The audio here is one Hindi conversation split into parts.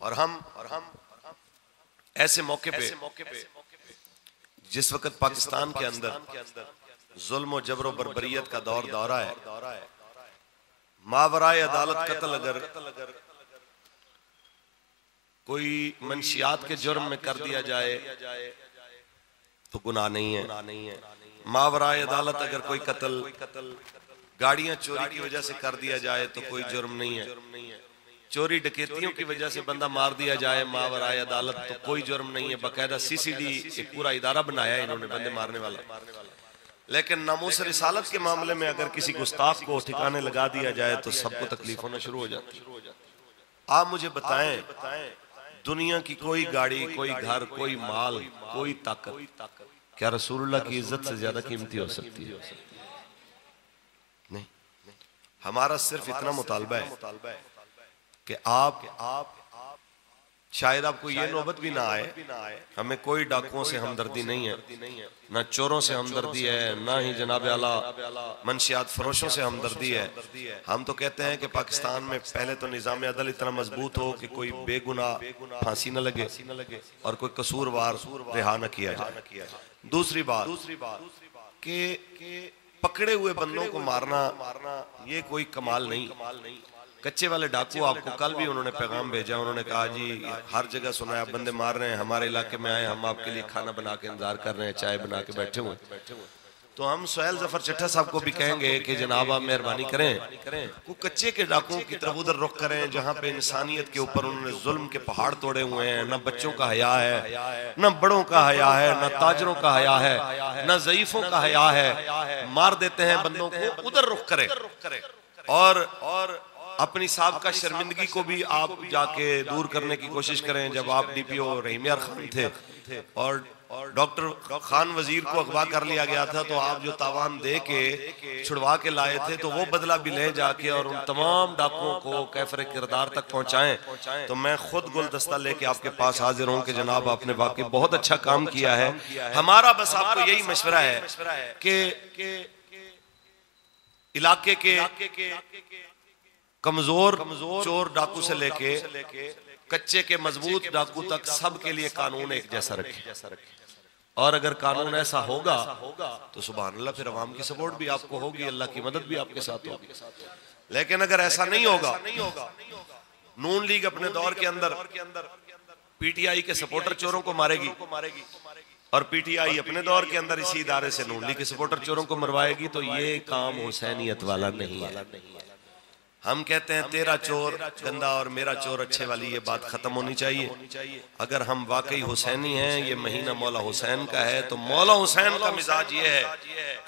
और हम ऐसे मौके पे जिस वक्त पाकिस्तान के अंदर जुल्म और जबर बर्बरियत का दौर दौरा है, मावराए अदालत कत्ल अगर कोई मंशियात के जुर्म में कर दिया जाए तो गुनाह नहीं है। मावराए अदालत अगर कोई कत्ल गाड़ियां चोरी की वजह से कर दिया जाए तो कोई जुर्म नहीं है। चोरी डकैतियों की वजह से बंदा मार दिया जाए मावराए अदालत तो कोई जुर्म नहीं है। बाकायदा सीसीडी एक पूरा इदारा बनाया है इन्होंने बंदे मारने वाला। लेकिन नामूस रिसालत के मामले में अगर किसी गुस्ताख को ठिकाने लगा दिया जाए तो सबको तकलीफ होना शुरू हो जाती है। आप मुझे बताएं, दुनिया की कोई गाड़ी, कोई घर, कोई माल, कोई ताकत क्या रसूलुल्लाह की इज्जत से ज्यादा कीमती हो सकती है? नहीं। हमारा सिर्फ इतना मुतालबा है कि आप शायद आपको ये नौबत भी ना आए, हमें कोई डाकुओं से हमदर्दी नहीं है, ना चोरों से हमदर्दी है, ना ही जनाब आला मंशियात फरोशों से हमदर्दी है। हम तो कहते हैं कि पाकिस्तान में पहले तो निज़ाम अदल इतना मजबूत हो कि कोई बेगुनाह फांसी न लगे और कोई कसूरवार रिहा न किया जाए। दूसरी बात कि पकड़े हुए बंदों को मारना ये कोई कमाल नहीं। कच्चे वाले डाकू, आपको कल भी उन्होंने पैगाम भेजा, उन्होंने कहा जी हर जगह सुना है आप बंदे मार रहे हैं, हमारे इलाके में आए, हम आपके लिए खाना बना के इंतजार कर रहे हैं, चाय बना के बैठे हुए। तो हम सुहेल जफर चट्टा साहब को भी कहेंगे कि जनाब आप मेहरबानी करें, वो कच्चे के डाकुओं की तरफ उधर रुख करें जहाँ पे इंसानियत के ऊपर उन्होंने जुल्म के पहाड़ तोड़े हुए हैं। न बच्चों का हया है, न बड़ों का हया है, न ताजरों का हया है, न ज़ईफों का हया है, मार देते हैं बंदों को। उधर रुख करें और अपनी साहब शर्मिंदगी को भी आप जाके दूर करने की कोशिश करें। जब आप डीपीओ रहीम यार खान थे और डॉक्टर खान वजीर को अगवा कर लिया गया था तो आप जो तावान दे के छुड़वा के लाए थे तो वो बदला भी ले जाके और उन तमाम डाकुओं को कैफर किरदार तक पहुंचाएं। तो मैं खुद गुलदस्ता लेके आपके पास हाजिर हूं कि जनाब आपने वाकई बहुत अच्छा काम किया है। हमारा बस आपको यही मशवरा है कि इलाके के कमजोर चोर डाकू से लेके कच्चे के मजबूत डाकू तक सब के लिए कानून एक जैसा रखे। और अगर कानून ऐसा होगा तो सुभान अल्लाह, फिर अवाम की सपोर्ट भी आपको होगी, अल्लाह की मदद भी आपके साथ होगी। लेकिन अगर ऐसा नहीं होगा, नून लीग अपने दौर के अंदर पीटीआई के सपोर्टर चोरों को मारेगी और पीटीआई अपने दौर के अंदर इसी इदारे से नून लीग के सपोर्टर चोरों को मरवाएगी, तो ये काम हुसैनियत वाला नहीं है। हम कहते हैं तेरा चोर गंदा और मेरा चोर अच्छे वाली ये बात खत्म होनी चाहिए। अगर हम वाकई हुसैनी हैं, ये महीना मौला हुसैन का है, तो मौला हुसैन का मिजाज ये है,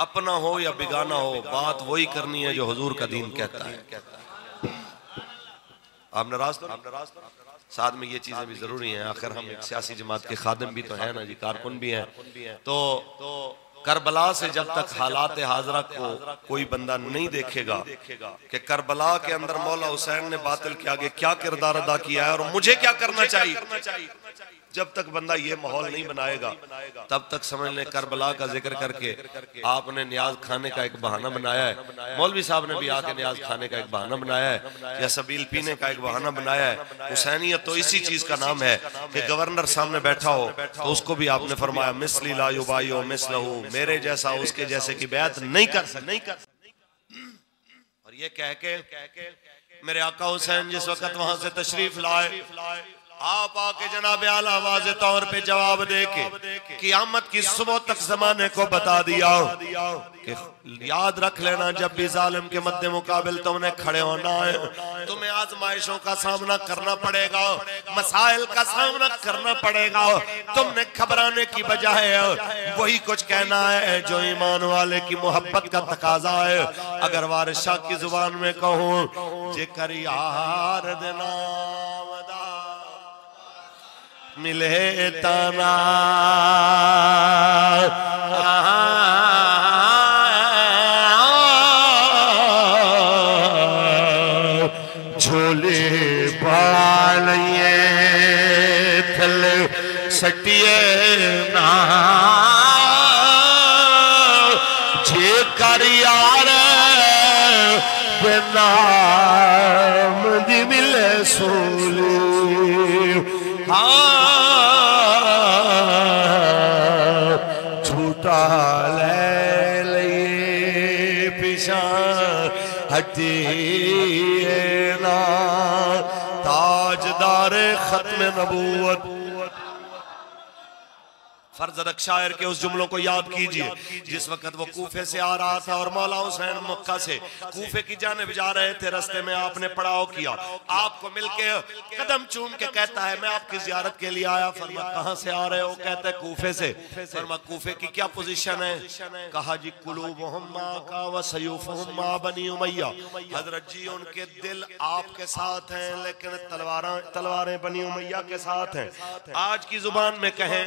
अपना हो या बेगाना हो, बात वही करनी है जो हुजूर का दीन कहता है। आप नाराज तो साथ में ये चीजें भी जरूरी हैं, आखिर हम एक सियासी जमात के खादिम भी तो है ना जी, कारकुन भी हैं। तो करबला से जब तक हालात हाजरा को कोई बंदा नहीं देखेगा कि करबला के अंदर मौला हुसैन ने बातिल के आगे क्या किरदार अदा किया है और मुझे क्या करना चाहिए, जब तक बंदा ये माहौल नहीं बनाएगा तब तक समझ लें करबला का जिक्र करके आपने न्याज खाने का एक बहाना बनाया है। मौलवी साहब ने भी आके न्याज खाने का एक बहाना बनाया है या सबील पीने का एक बहाना बनाया है। हुसैनियत तो इसी चीज का नाम है कि गवर्नर सामने बैठा हो तो उसको भी आपने फरमाया मिसली ला युबायो मिसलहू, मेरे जैसा उसके जैसे की बैत नहीं कर सकते। और ये कह के मेरे आका हुसैन जिस वक्त वहां से तशरीफ लाए, आप आके जनाब आला वाज़े तौर पे जवाब दे के क़यामत की सुबह तक ज़माने को बता दिया कि याद रख लेना, जब भी जालिम के मद्दे मुकाबिल तुमने खड़े होना है, तुम्हें आजमाइशों का सामना करना पड़ेगा, मसाइल का सामना करना पड़ेगा। तुमने घबराने की बजाय वही कुछ कहना है जो ईमान वाले की मोहब्बत का तकाजा है। अगर वारिस शाह की जुबान में कहूँ, जिक्र यार देना मिले तना झोले पालिए थले सटिए ना, जे कर यार बिना मिले सोले हाँ झूठा ले लिए पिछा हटी ना ताजदार खत्म नबूवत। फरजदक शायर के उस जुमलों को याद कीजिए जिस वक्त वो कूफे से आ रहा था और मौला हुसैन मक्का से कूफे की जानिब जा रहे थे। रास्ते में आपने पड़ाव किया, आपको मिलके कदम चूम के कहता है मैं आपकी जियारत के लिए आया। फरमा कहां से आ रहे हो? कहते कूफे से। फरमा कूफे की क्या पोजीशन है? कहा जी कुलूबुहुम मा का व सयूफुहुम मा बनी उमैया। हजरत जी उनके दिल आपके साथ हैं लेकिन तलवारें बनी उमैया के साथ हैं। आज की जुबान में कहें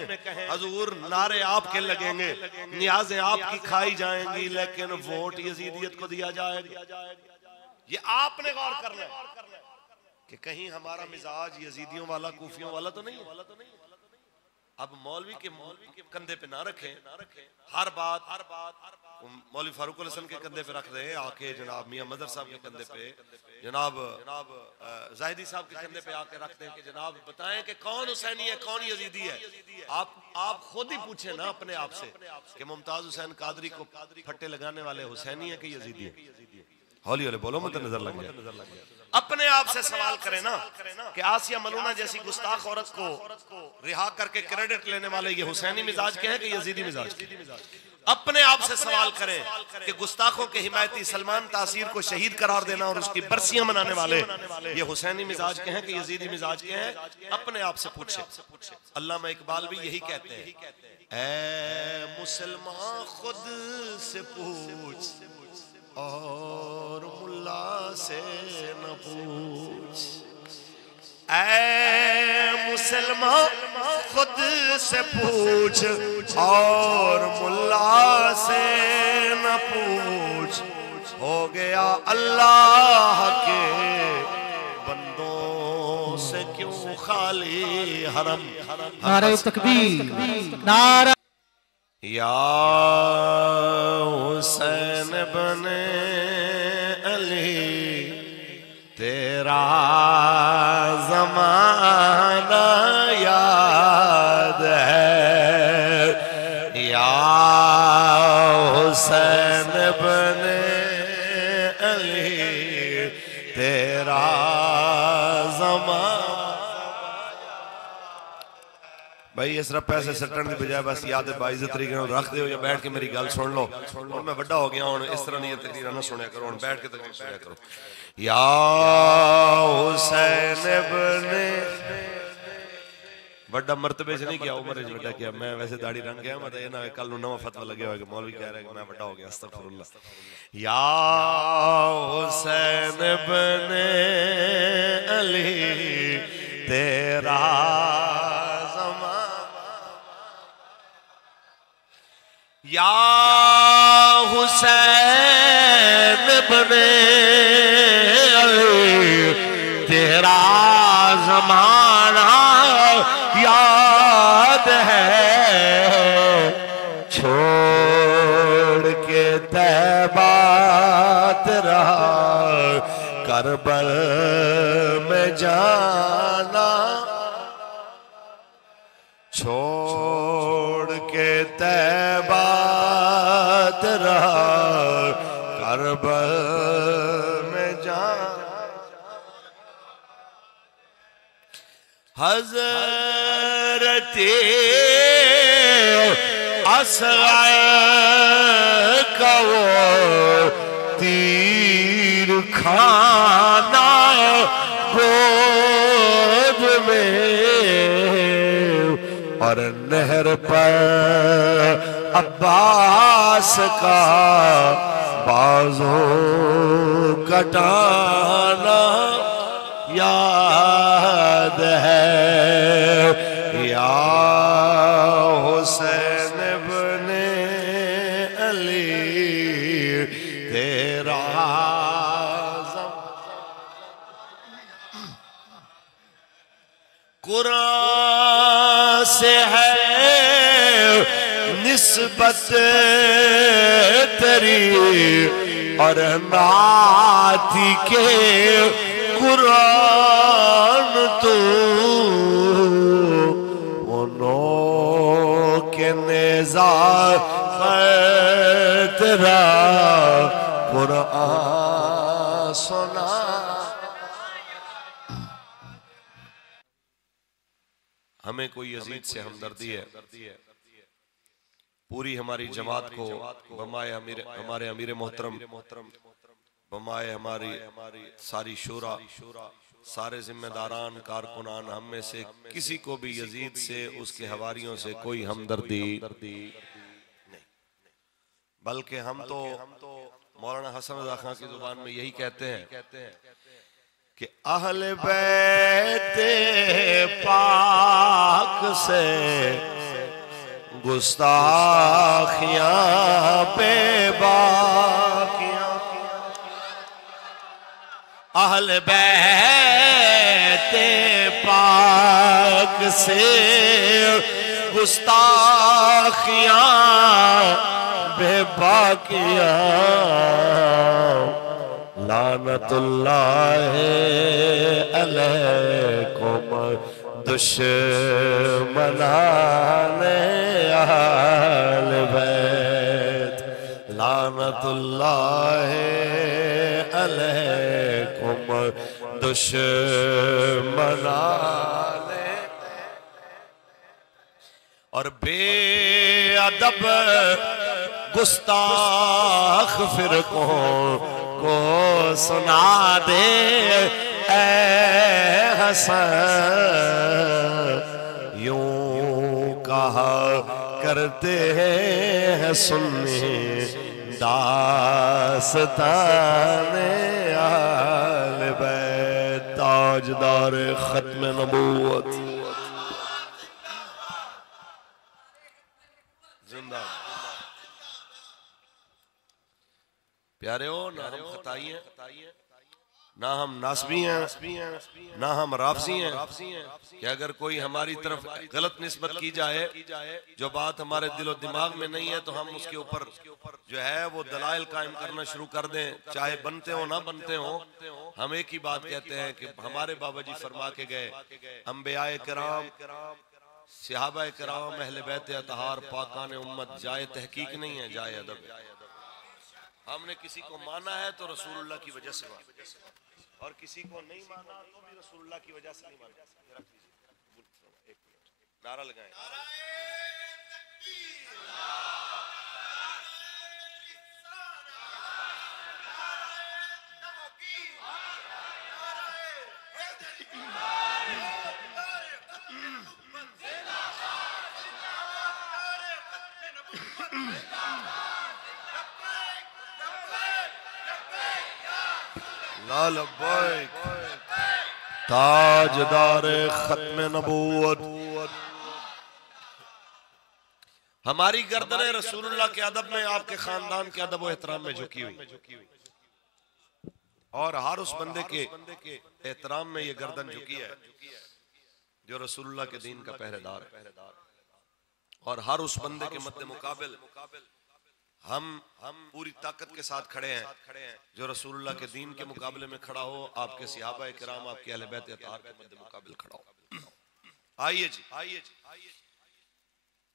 हजूर नारे आपके लगेंगे, नियाजें आपकी खाई जाएंगी, लेकिन वोट यजीदियत को दिया जाएगा। ये आपने गौर करना है कि कहीं हमारा मिजाज यजीदियों वाला कूफियों वाला तो नहीं है। अब मौलवी के कंधे पे ना रखें हर बात मौलवी फारूक हसन के कंधे पे रख दे आके, जनाब मियां मदर साहब के कंधे पे, जनाब जाहिदी साहब के कंधे पे आके रख दें कि जनाब बताएं कि कौन हुसैनी है कौन यजीदी है। आप खुद ही पूछें ना अपने आप से कि मुमताज हुसैन कादरी को फट्टे लगाने वाले हुसैनी है कि यजीदी है? हौली हौली बोलो, मुझे नजर लग गया। अपने आप से सवाल करें ना कि आसिया मलूना जैसी गुस्ताख औरत को रिहा करके क्रेडिट लेने वाले ये हुसैनी मिजाज के हैं कि यजीदी मिजाज के? अपने आप से सवाल करें कि गुस्ताखों के हिमायती सलमान तासीर को शहीद करार देना और उसकी बरसियां मनाने वाले ये हुसैनी मिजाज के हैं कि यजीदी मिजाज के हैं? अपने आप से पूछे। अल्लामा इकबाल भी यही कहते हैं, ऐ मुसलमान खुद से पूछ और मुल्ला से न पूछ। ऐ मुसलमान खुद से पूछ और मुल्ला से न पूछ। हो गया अल्लाह के बंदों से क्यों खाली हरम। नारे तकबीर, नारा या हुसैन बने अली तेरा ज़माना याद है। या हुसैन बने अली तेरा ज़माना। भाई इस तरह पैसे सट्टन की बजाय बस याद बाइज्जत तरीके रख दो या बैठ के मेरी गल सुन लो। और मैं बड़ा हो गया हूँ, इस तरह नहीं तकरीर ना सुनिया करो, बैठ के तकरीर सुनिया करो। या हुसैन बने बड़ा मरतबे से नहीं किया, उम्र च बड़ा किया। मैं वैसे दाढ़ी रंग गया, मैं ये ना कल नवा फतवा लगे होगा मौलवी कह रहा है कि मैं बड़ा हो गया। अस्तगफिरुल्लाह। या हुसैन बने अली तेरा या हुसैन बने तेरा ज़माना याद है। छोड़ के तैबा तेरा करबल में जाना। छोड़ के तैबा तेरा करबल में जाना। हज़रत असग़र का वो तीर खाना गोद में और नहर पर अब्बास का बाजों कटाना याद है। या हुसैन बने अली तेरा कुरान से है निस्बत तेरी और नाती के कुरान तू हमें कोई यजीद से हमदर्दी है। पूरी हमारी जमात को बमाए हमारे अमीर मोहतरम, बमाए हमारी सारी शूरा, सारे जिम्मेदारान कारकुनान, हम में से किसी को भी यजीद से उसके हवारियों से कोई हमदर्दी नहीं, बल्कि हम तो मौलाना हसन रज़ा खां की जुबान में यही कहते हैं कि अहले बैते पाक से गुस्ताखियां बेबाकियां, अहले बैते पाक से गुस्ताखियां बेबाकियां, लानतुल्लाह अलैकुम दुश्मनाने अहल बैत, लानतुल्लाह अलैकुम दुश्मनाने। और बेअदब गुस्ताख फिरकों को सुना दे ऐ हसन, यूं कहा करते हैं सुन्नी दास्ताने अहल बैत, ताजदार खत्म नबूवत जिंदा। प्यारे हो, ना हम खताई हैं, ना हम नासबी हैं, ना हम राफसी हैं कि अगर कोई हमारी तरफ गलत निस्बत की जाए, जो बात हमारे दिलो दिमाग में नहीं है, तो हम उसके ऊपर जो है वो दलाइल कायम करना शुरू कर दें, चाहे बनते हो ना बनते हो। हम एक ही बात कहते हैं कि हमारे बाबा जी फरमा के गए, अंबियाए किराम, सहाबा किराम, अहले बैत अतहार, पाकान उम्मत, जाए तहकीक नहीं है, जाए अदब है। हमने किसी को माना है तो रसूलुल्लाह की वजह से माना, और किसी को नहीं माना तो भी रसूलुल्लाह की वजह से नहीं माना। एक मिनट नारा लगाएं। ताजदार खत्म नबूवत, हमारी गर्दनें रसूलुल्लाह के अदब में, आपके खानदान के अदब व एहतराम में झुकी हुई, और हर उस बंदे के एहतराम में ये गर्दन झुकी है जो रसूलुल्लाह के दीन का पहरेदार है। और हर उस बंदे के मद्दे मुकाबिल हम पूरी ताकत के साथ खड़े हैं जो रसूलुल्लाह के दीन के मुकाबले में खड़ा हो, आपके सहाबा किराम, आपके अहले बैत अतहार के मद्दे मुकाबिल खड़ा हो। आइए जी,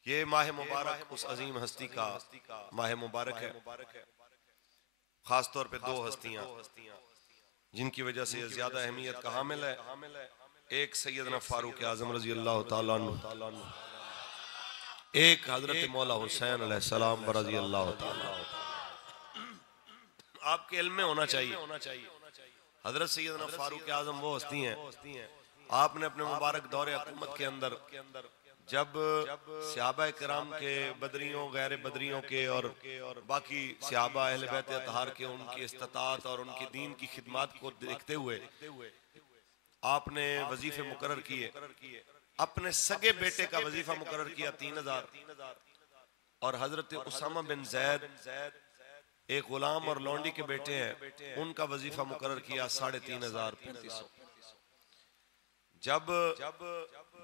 ये माह मुबारक उस अजीम हस्ती का माह मुबारक है। खास तौर पे दो हस्तियां जिनकी वजह से ये ज्यादा अहमियत का हामिल है। एक सैयदना फारूक आजम रजी अल्लाह तआला अन्हु, एक हजरत मौला हुसैन अलैहिस्सलाम रजी अल्लाह तआला। आपके इल्म में होना चाहिए, हजरत सैयदना फारूक आजम वो हस्ती हैं, आपने अपने मुबारक दौरे हुकूमत के अंदर जब सहाबा किराम के, बदरियों गैर बदरियों के और बाकी सहाबा अहले बैत अतहार के, उनकी इस्तिताअत और उनकी दीन की खिदमत को देखते हुए आपने वजीफे मुकर्रर किए। अपने सगे बेटे का वजीफा मुकर्रर किया 3000, और हजरत उसामा बिन जैद एक गुलाम और लौंडी के बेटे हैं, उनका वजीफा मुकर्रर किया 3500। जब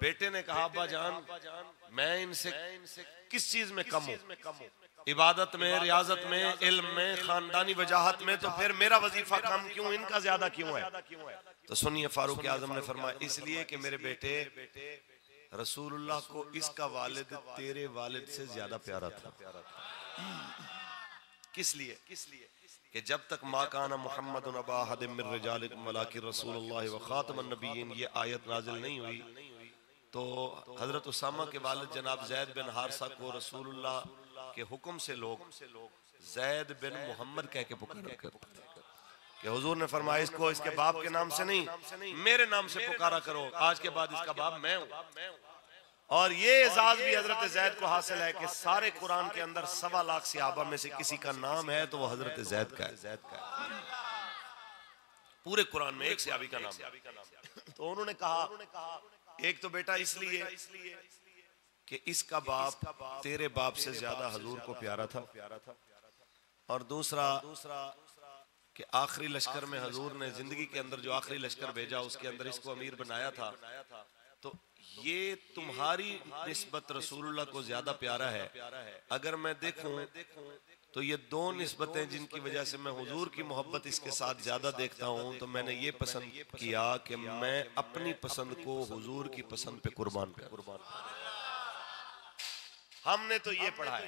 बेटे ने कहा अब्बा जान मैं इनसे किस चीज में कम हूं, इबादत में, रियाजत में, इल्म में, खानदानी वजाहत में, तो फिर मेरा वजीफा कम क्यों, इनका ज्यादा क्यों है? तो सुनिए फारूक आजम ने फरमाया, इसलिए कि मेरे बेटे रसूलुल्लाह को इसका वालिद तेरे वालिद से ज्यादा प्यारा था। किस लिए? कि जब तक मा काना मुहम्मदुन अबा अहदिम मिन रिजालिकुम वलाकिन रसूलुल्लाह व खातमुन नबिय्यीन ये आयत नाजिल नहीं हुई, तो हजरत उसामा के वालिद जनाब जैद बिन हारिसा को रसूलुल्लाह के हुक्म से लोग जैद बिन मोहम्मद कह के पुकारा करते थे कि हुजूर ने फरमाया इसको इसके बाप के नाम से नहीं मेरे नाम से पुकारा करो, आज के बाद इसका बाप मैं हूं। और ये एजाज भी हजरत जैद को हासिल है कि सारे कुरान के अंदर 1.25 लाख सहाबा में से किसी का नाम है तो वो हजरत जैद का है। पूरे कुरान में एक सहाबी का नाम है। तो उन्होंने कहा एक तो बेटा इसलिए कि इसका बाप तेरे बाप से ज्यादा हजूर को प्यारा था, और दूसरा कि आखिरी लश्कर में हजूर ने जिंदगी के अंदर जो आखिरी लश्कर भेजा उसके अंदर इसको अमीर बनाया था, तो ये तुम्हारी निस्बत रसूलुल्लाह को ज्यादा प्यारा है। अगर मैं देखूं तो ये दो निस्बतें जिनकी वजह से मैं हुजूर की मोहब्बत इसके साथ ज्यादा देखता हूं, तो मैंने ये पसंद किया कि मैं अपनी पसंद को हुजूर की पसंद पे कुर्बान करूं। हमने तो ये पढ़ा है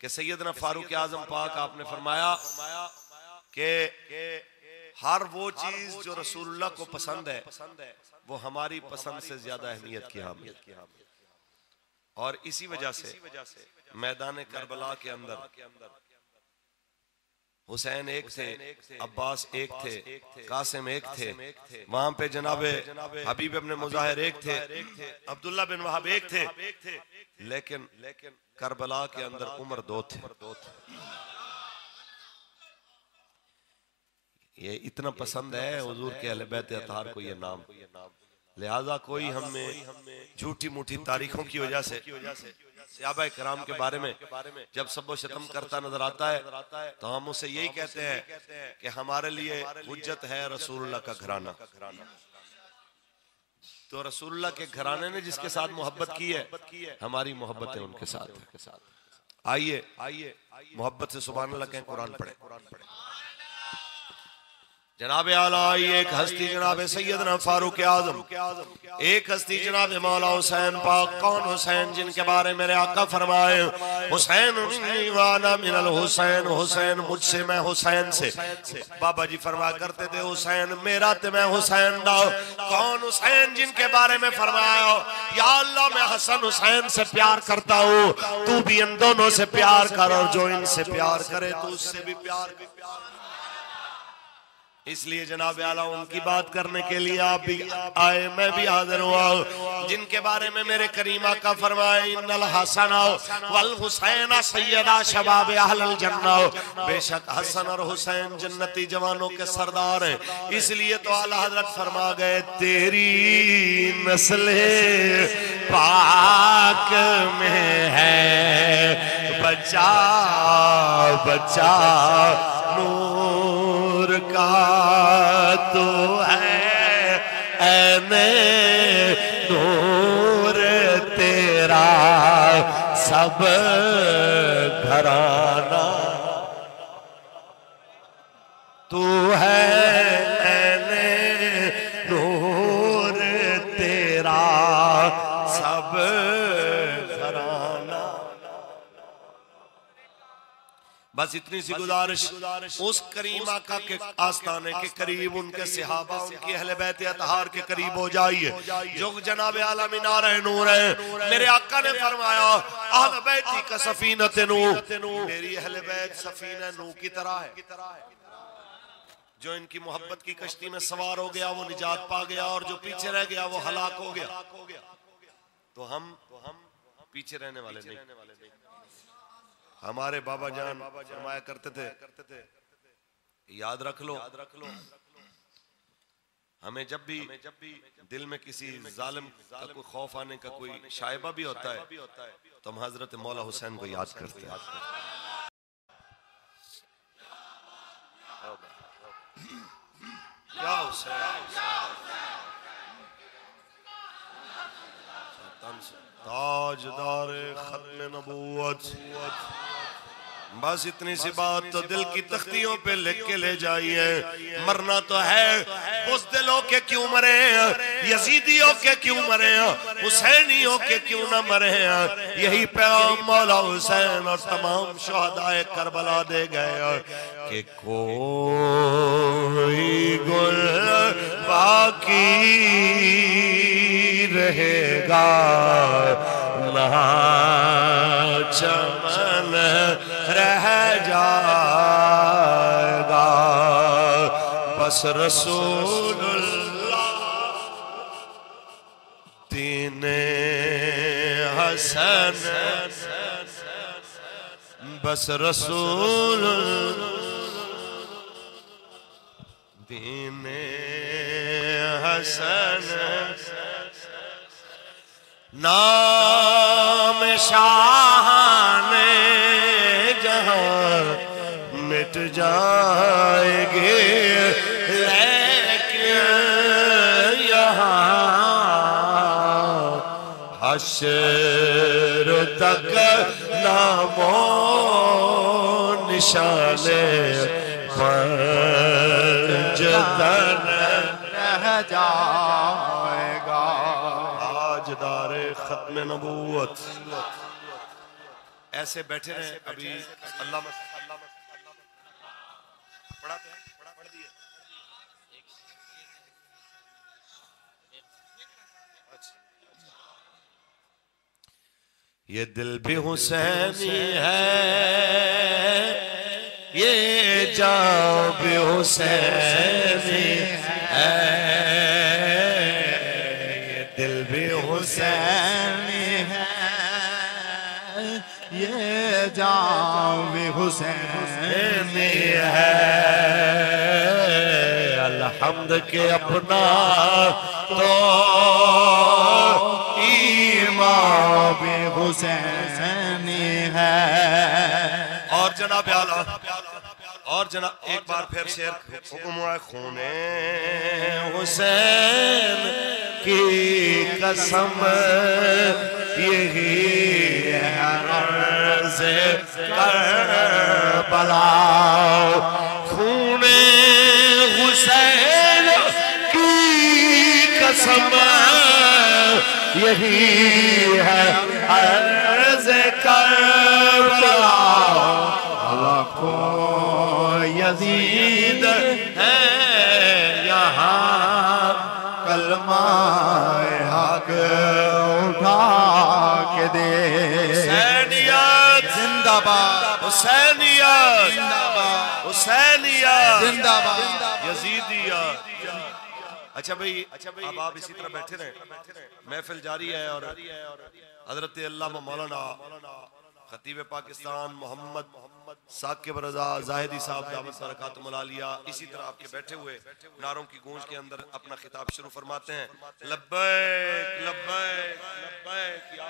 कि सैयदना फारूक आजम पाक आपने फरमाया कि हर वो चीज जो रसूलुल्लाह को पसंद है वो हमारी पसंद से ज्यादा अहमियत की हामिल। और इसी वजह से मैदान करबला के अंदर हुसैन एक थे, अब्बास एक थे, कासिम एक थे, वहां पे जनाबे हबीब इब्न मुजाहिर एक थे, अब्दुल्ला बिन वहाब एक थे, लेकिन करबला के अंदर उमर दो थे। ये इतना पसंद है हुजूर के अहले बैत अतहार को ये नाम, लिहाजा कोई हमें झूठी मूठी तारीखों की वजह से सहाबा कराम के बारे में जब सबो शतम करता नजर आता है तो हम उसे यही कहते हैं कि हमारे लिए हुज्जत है रसूलुल्लाह का घराना। तो रसूलुल्लाह के घराने ने जिसके साथ मोहब्बत की है हमारी मोहब्बत है उनके साथ। आइए मोहब्बत से सुभान अल्लाह कहें, कुरान पढ़े। जनाबे आला एक हस्ती जनाबे सैयदना फारूक आजम, एक हस्ती जनाबे मौला हुसैन पाक। कौन हुसैन? जिनके बारे मेरे आका फरमाए हुसैन वाना मिनल हुसैन, हुसैन मुझसे मैं हुसैन से। बाबा जी फरमाया करते थे हुसैन मेरा ते मैं हुसैन दा। कौन हुसैन? जिनके बारे में फरमाया या अल्लाह मैं हसन हुसैन से प्यार करता हूँ, तू भी इन दोनों से प्यार कर, और जो इनसे प्यार करे तो उससे भी प्यार। इसलिए जनाब आला उनकी बात करने के लिए आप भी आए, मैं भी हाजिर हुआ। जिनके बारे में मेरे करीमा का फरमाया इन्नल हसन वल हुसैन सैयदा शबाब अहलल जन्ना, बेशक हसन और हुसैन जन्नती जवानों के सरदार हैं। इसलिए तो आला हजरत फरमा गए तेरी नस्ले पाक में है बच्चा बच्चा नूर का तो है ऐने नूर तेरा सब घराना, तू है ऐने नूर तेरा सब घराना। बस इतनी सी गुजारिश उस करीमा का के आस्थाने के करीब उनके सहाबा उनके अहले बैत अतहार के करीब हो जाइए जो जनाबे आला मीनार है नूर है। मेरे आका ने फरमाया अहले बैती का सफीनत नूह, मेरी अहले बैत सफीना नूह की तरह है। जो इनकी मोहब्बत की कश्ती में सवार हो गया वो निजात पा गया, और जो पीछे रह गया वो हलाक हो गया। तो हम पीछे रहने वाले नहीं। हमारे बाबा जान फरमाया करते थे याद रख लो, हमें जब भी दिल में किसी जालिम का कोई खौफ आने का कोई शायबा भी होता है तो हम हजरत मौला हुसैन को याद करते हैं। या हुसैन ताजदार खत्म नबूवत। बस इतनी सी बात तो दिल की तख्तियों पे लिख के ले जाइए। मरना तो है, बुज़दिलों के क्यों मरे हैं, यजीदियों के क्यों मरे हैं, हुसैनियों के क्यों न मरे हैं। यही पैगाम मौला हुसैन और तमाम शुहदाए करबला दे गए कि कोई गुल बाकी रहेगा ना चमन रह जाएगा। बस रसूलुल्लाह दीने हसन, बस रसूल दीने हसन, नाम शाहाने जहां मिट जाएंगे, लेकिन यहाँ हश्र तक नामो निशाने पंजतन रह जाएगा। ताजदारे खत्म नबूवत ऐसे बैठे रहे। अभी अल्लाह पढ़ दिए। ये दिल भी हुसैनी है, ये जान भी हुसैनी है, ये दिल भी हुसैनी है, ये जान भी हुसैनी है। अलहम्द के अपना तो ईमान भी हुसैनी है। और जनाब आला और जनाब एक बार फिर शेर हुक्म हुआ, खूने हुसैन की कसम यही अर्ज़ करबला। खूने हुसैन की कसम यही है अर्ज़ करबला। को यजीद है यहाँ कलमा हक उठा के दे। हुसैनियत जिंदाबाद, हुसैनियत हुसैनियत जिंदाबाद, यजीदियत। अच्छा भाई अब आप इसी तरह बैठे रहे, महफिल जारी है और हजरत अल्लामा मौलाना खतीब पाकिस्तान मोहम्मद साकिब रजा जाहिदी साहब दामत बरकातुहुल आलिया इसी तरह आपके बैठे हुए नारों की गूंज के अंदर अपना खिताब शुरू फरमाते हैं। लब्बैक लब्बैक लब्बैक या